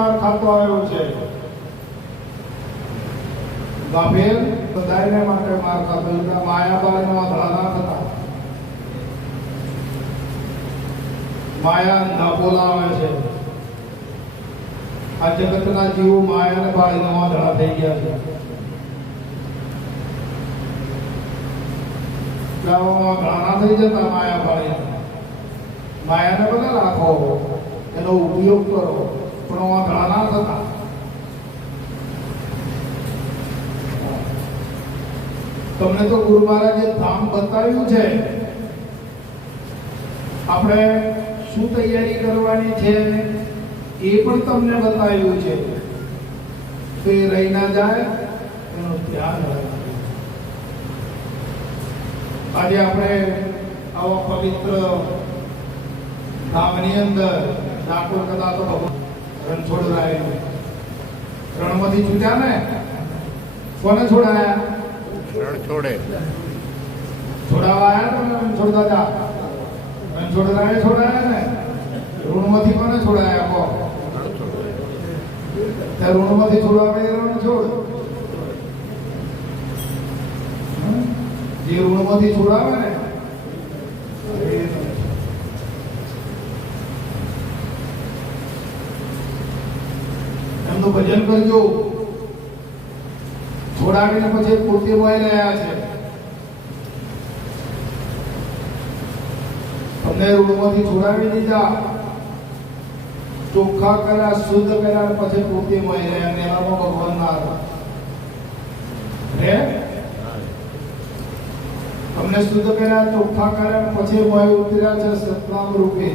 ખાતો આવ્યો છે ગાભેલ બધાને માટે માર ખાતો છે માયાબાઈનો ધરાના થતા માયા અંધા બોલાવે છે આ જગતના જીવો માયાને બાળીને વાંધળા થઈ ગયા છે ઘણા થઈ જતા માયા બાળીને માયાને ભલે રાખો એનો ઉપયોગ કરો પણ વાંધળા ના થતા તમને તો ગુરુ મહારાજે ધામ બતાવ્યું છે આપણે શું તૈયારી કરવાની છે એ પણ તમને બતાવ્યું છે તો એ રહી ના જાય એનું ધ્યાન રાખવું. આજે આપણે આવા પવિત્ર ધામની અંદર ડાકોર કદા તો રણછોડરાય રણમાંથી છૂટ્યા ને કોને છોડાયા? રણછોડે છોડાવા આવ્યા તમે રણછોડ દાદા રણછોડરાય છોડાયા ને ઋણમાંથી કોને છોડાયા કહો? ઋણમાંથી છોડાવે રણછોડ જે ઋણમાંથી છોડાવે ને એમનું ભજન કરજો. છોડાવીને પછી પોતે વહી રહ્યા છે. તમને ઋણમાંથી છોડાવી દીધા, ચોખ્ખા કર્યા, શુદ્ધ કર્યા, પછી પોતે વહી રહ્યા. મેળામાં ભગવાન ના રે તમને શુદ્ધ કર્યા, ચોખ્ખા કર્યા, પછી વહી ઉતર્યા છે સતનામ રૂપે.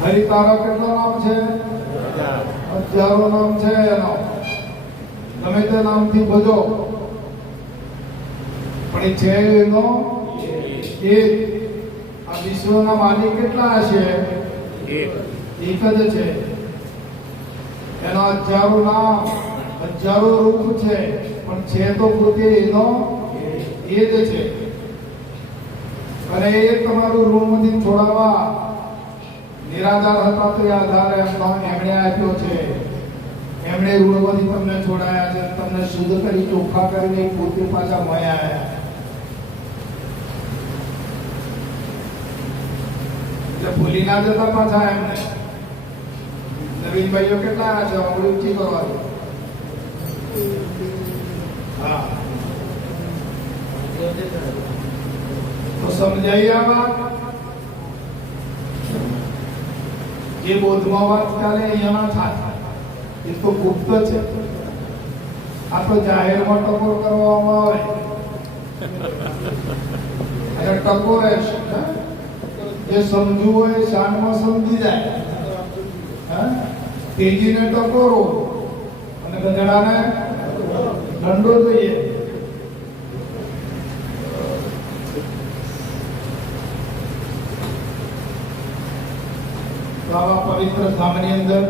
હરિ તારા કેટલા નામ છે? હજારો નામ છે એનો. તમે તે નામથી ભજો પણ એ છે એનો એક. આ વિશ્વના માલિક કેટલા હશે? એક જ છે. એનો હજારો નામ, હજારો રૂપ છે, પણ છે તો પોતે એનો એ જ છે. અને એ તમારું ઋણમાંથી છોડાવવા નિરાધાર હતા તો એ આધાર એમણે આપ્યો છે. એમણે ઋણમાંથી તમને છોડાયા છે, તમને શુદ્ધ કરી, ચોખ્ખા કરીને પોતે પાછા મળ્યા આવ્યા. એટલે ભૂલી ના જતા પાછા એમને. નવીન ભાઈઓ કેટલા આવ્યા છે? આવડી ઊંચી કરવાની. હા તો સમજાઈ આ વાત. જે બોધમાં વાત ચાલે અહીંયા થાય એ તો ગુપ્ત છે. આ તો જાહેરમાં ટકોર કરવામાં આવે. ટકોર જે સમજવું હોય શાનમાં સમજી જાય. તેજીને ટકોરો અને ગધેડાને દંડો જોઈએ. આવા પવિત્ર ધામની અંદર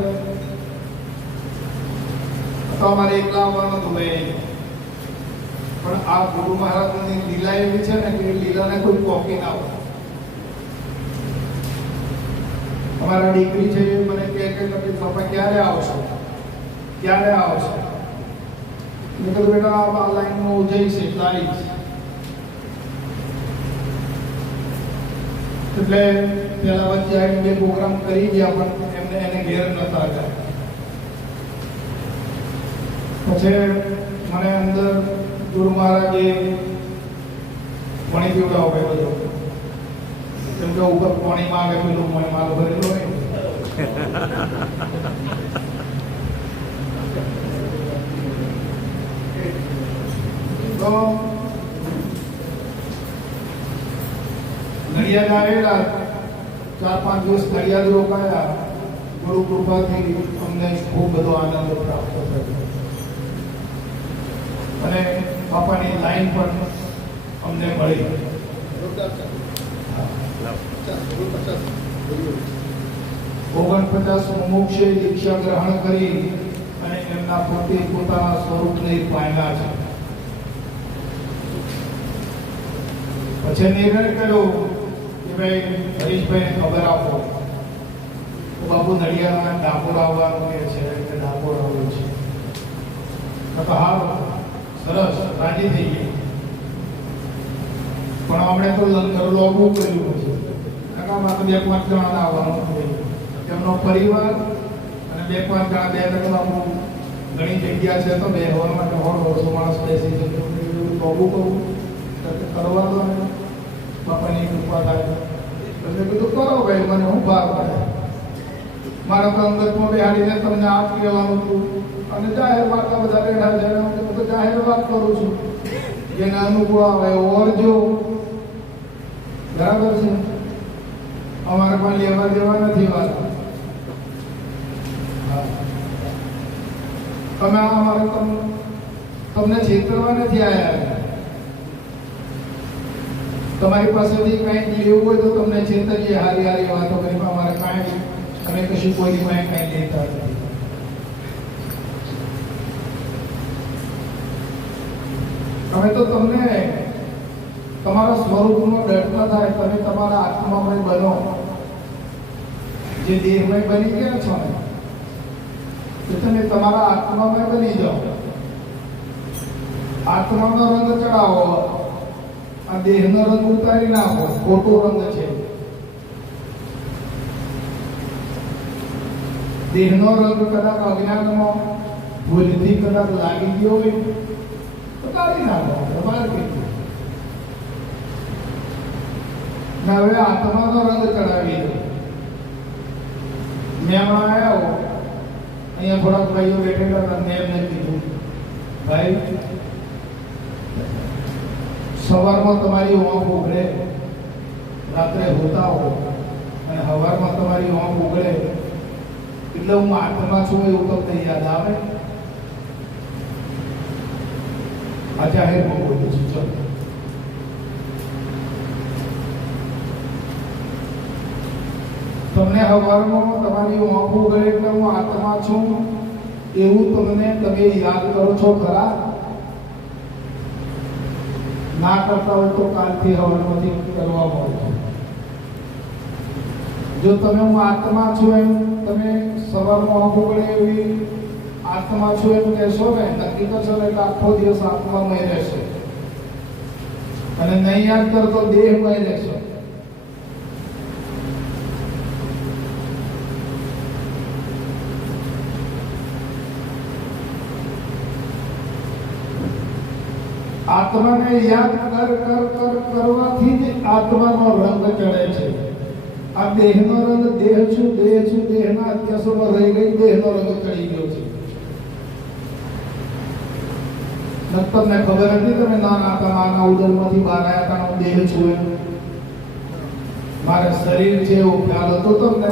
તમારે એકલા આવવાનું હતું ભાઈ. પણ આ ગુરુ મહારાજની લીલા એવી છે ને કે લીલાને કોઈ કોપી ના હોય. તમારા દીકરી છે એ મને કહે કે તમે ક્યારે આવશો, ક્યારે આવશો? મેં કીધું બેટા આ લાઈનમાં ઉજઈ છે તારીખ. એટલે પેલા વચ્ચે આવીને બે પ્રોગ્રામ કરી ગયા પણ એમને એને ઘેર નતા ગયા. પછી મને અંદર ગુરુ મહારાજે પાણી પીવડાવો બધો. કેમ કે ઉપર પાણી માંગે પેલું માલ ભરેલો હોય. તો નડિયાદ આવેલા 4-5 દિવસ નડિયાદ રોકાયા. ગુરુ કૃપાથી અમને ખૂબ બધો આનંદ પ્રાપ્ત થયો અને બાપાની લાઈન પણ અમને મળી. 49 મુમુક્ષે દીક્ષા ગ્રહણ કરી અને એમના પોતે પોતાના સ્વરૂપને પામ્યા છે. પછી નિર્ણય કર્યો કે ભાઈ હરીશભાઈને ખબર આપો બાપુ નડિયાદમાં ડાકોર આવવાનું કે છે કે ડાકોર આવવું છે. તો હા સરસ, રાજી થઈ ગઈ. પણ આપણે તો લોગું કર્યું છે. કાકામાં તો 2-5 જણા આવવાનું છે. તેમનો પરિવાર અને 2-5 જણા, 2 કલાક ઘણી જગ્યા છે તો બેહવા માટે 100 માણસ બેસી છે. લોગું કરવું કરવા દો ને, બાપાની કૃપા થાય. એટલે કીધું કરો ભાઈ, મને હું ભાર પડે. મારા તો અંગતમાં બેહાડીને તમને આ કહેવાનું હતું અને જાહેર વાર્તા બધા બેઠા છે. હું તો જાહેર વાત કરું છું, જેને અનુકૂળ આવે ઓરજો. બરાબર છે, અમારે પણ લેવા દેવા નથી વાત. તમે અમારે તમને છેતરવા નથી આવ્યા. તમારી પાસેથી કંઈક લેવું હોય તો તમને છેતરીએ, હારી હારી વાતો કરી. અમારે કાંઈ અમે કશું કોઈની પાસે કાંઈ લેતા નથી. અમે તો તમને તમારા સ્વરૂપનો ડર ન થાય. તમે તમારા આત્મામય બનો, જે દેહમય બની ગયા છો ને, તો તમે તમારા આત્મામય બની જાઓ. આત્માનો રંગ ચડાવો, આ દેહનો રંગ ઉતારી નાખો. ખોટો રંગ છે. દેહનો રંગ કદાચ અજ્ઞાનમાં ભૂલથી કદાચ લાગી ગયો હોય તો કાઢી નાખો, બહાર કરી. હવે આત્માનો રંગ ચડાવી દો. મેં હમણાં આવ્યો, અહીંયા થોડાક ભાઈઓ બેઠેલા હતા. મેં એમને કીધું, ભાઈ સવારમાં તમારી ઊંઘ ઉઘડે, રાત્રે હોતા હો અને સવારમાં તમારી ઊંઘ ઉઘડે એટલે હું આત્મા છું એવું તમને યાદ આવે. આ જાહેરમાં બોલું છું. ચલો, તમને સવારમાં તમારી ઊંઘ ઉઘડે એટલે હું આત્મા છું એવું તમે યાદ કરો છો ખરા? ના કરતા હોય તો કાલથી હવારમાંથી કરવા મળે. જો તમે હું આત્મા છું એમ તમે સવારમાં ઊંઘ ઉઘડે એવી આત્મા છું એમ કહેશો ને, નક્કી કરશો ને, એટલે આખો દિવસ આત્મામય રહેશે. અને નહીં યાદ કરતો દેહમય રહેશો. આત્માને યાદ કરવાથી જ આત્માનો રંગ ચડે છે. આ દેહનો રંગ દેહ છું દેહના અત્યાસોમાં રહી ગઈ દેહનો રંગ ચડી ગયો છે. તમને ખબર હતી તમે નાના હતા, માના ઉદરમાંથી બહાર આવ્યા હતા, હું દેહ છું એમ મારે શરીર છે એવો ખ્યાલ હતો તમને?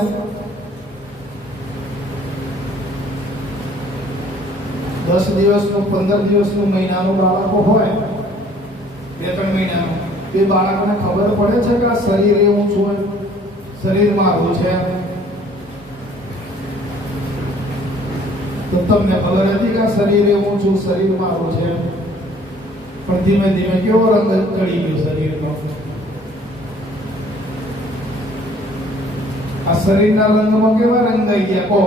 10 દિવસનું 15 દિવસનું મહિનાનું બાળકો હોય, 2-3 મહિનાનું, એ બાળકોને ખબર પડે છે કે આ શરીર એવું છું, શરીર મારું છે. તો તમને ખબર હતી કે આ શરીર એવું છું, શરીર મારું છે. પણ ધીમે ધીમે કેવો રંગ ચડી ગયો શરીરનો. આ શરીરના રંગમાં કેવા રંગ આવી ગયા કહો?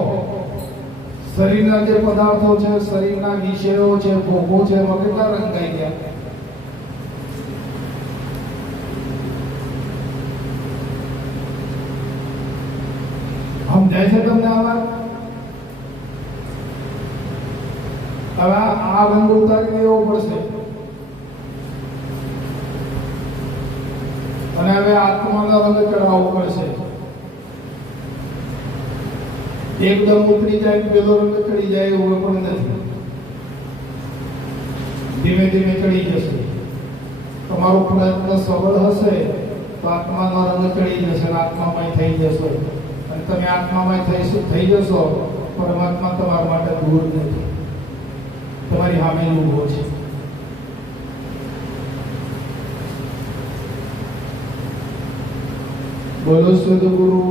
શરીરના જે પદાર્થો છે, શરીરના વિષયો છે, ભોગો છે, એમાં કેટલા રંગ આવી ગયા? સમજાય છે તમને? હવે આ રંગ ઉતારી દેવો પડશે. અને હવે આત્માનો રંગ ચડાવવો પડશે. એકદમ ઉતરી જાય પેલો રંગ ચડી જાય એવું પણ નથી. ધીમે ધીમે ચડી જશે. તમારો પ્રયત્ન સબળ હશે તો આત્માનો રંગ ચડી જશે, આત્મામય થઈ જશો. અને તમે આત્મામય થઈ જશો, પરમાત્મા તમારા માટે દૂર નથી, તમારી સામે ઊભો છે. બોલો સદગુરુ.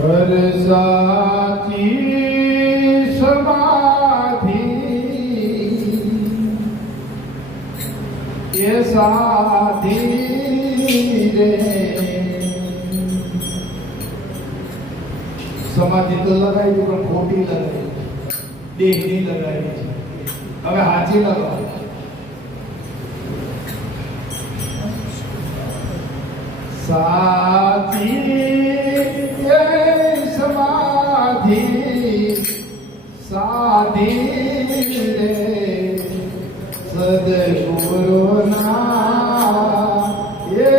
હર સાચી સમાધિ એ સાધી રે સમાધિ તો લગાવી પણ ખોટી લગાવી દેહની લગાવી છે હવે હાથી લગાવો સાધી સમાધિ સાધી રે સદગુરુના એ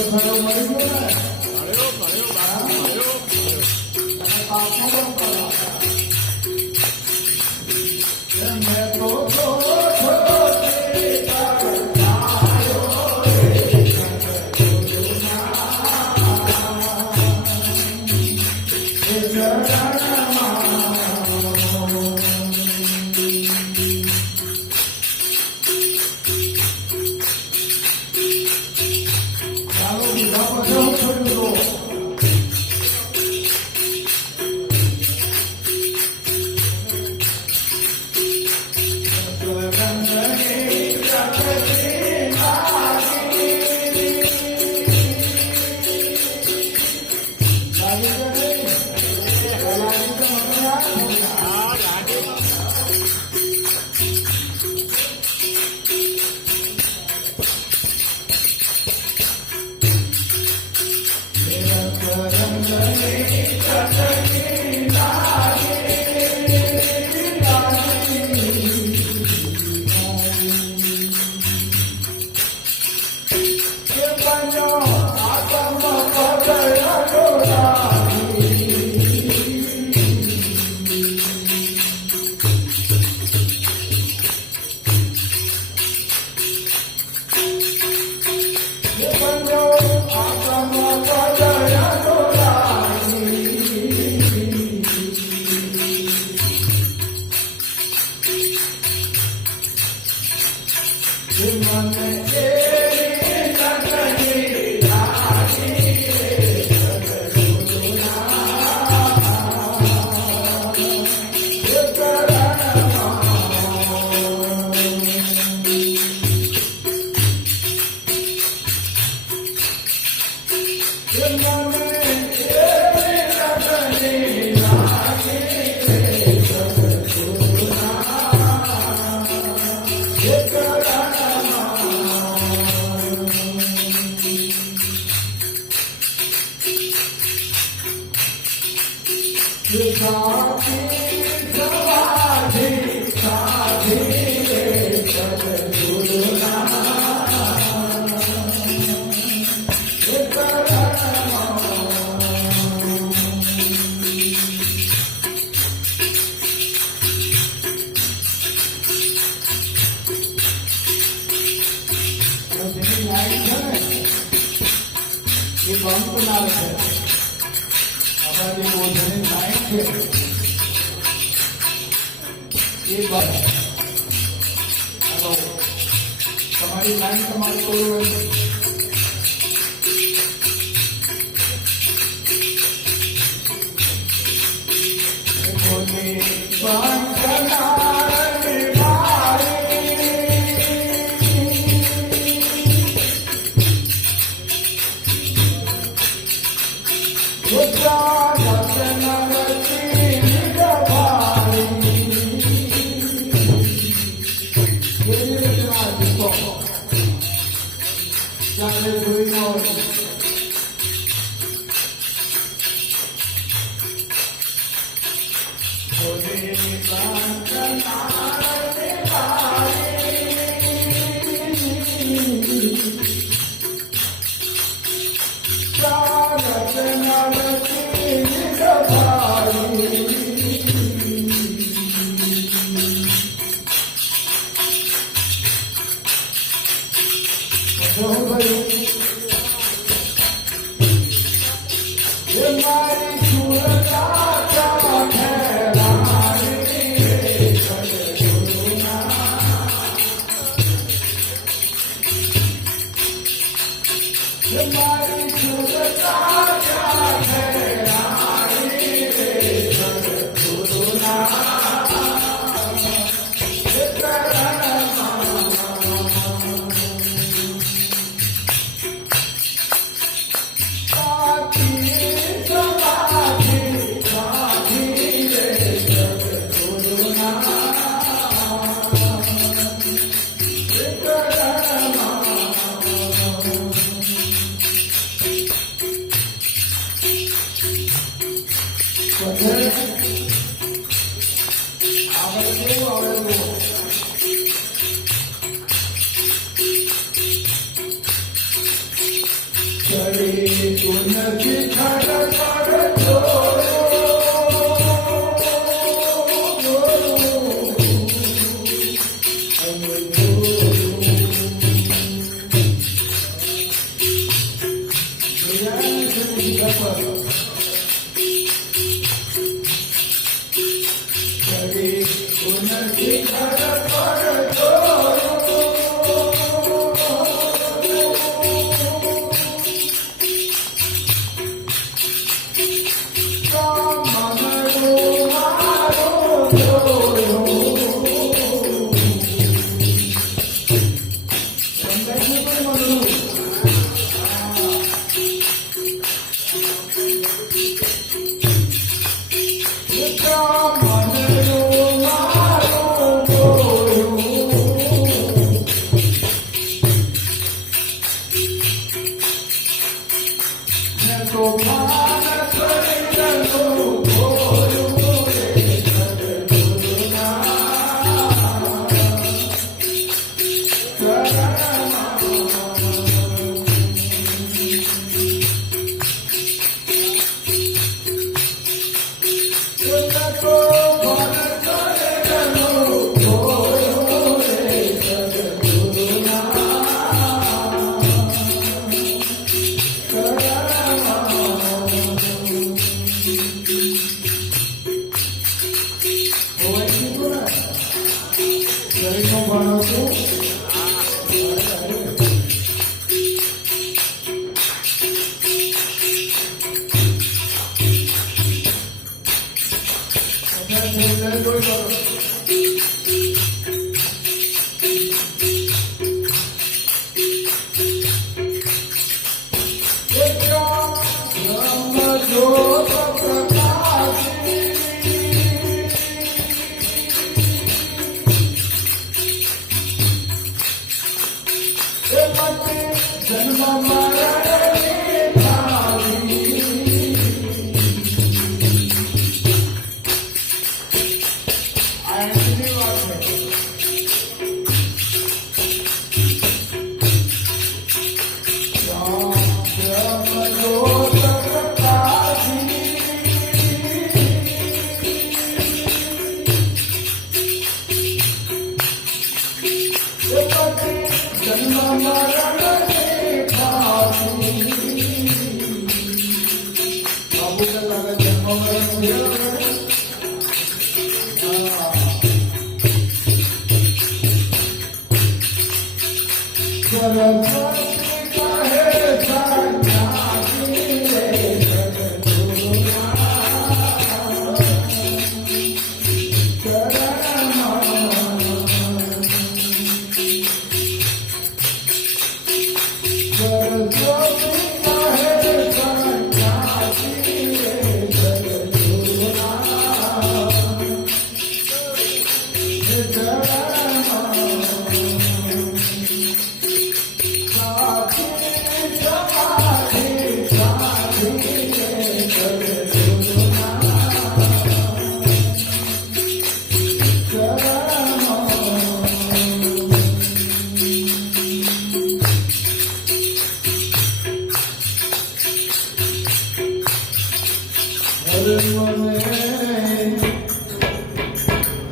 ચરણમાં સાથી સમાધિ સાધી રે સદગુરુના જેની લાઈન છે ને એ બંધ ના છે. આપણા જે બોધની લાઈન છે એ બંધ. તમારી લાઈન તમારી કોઈ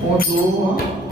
મોટું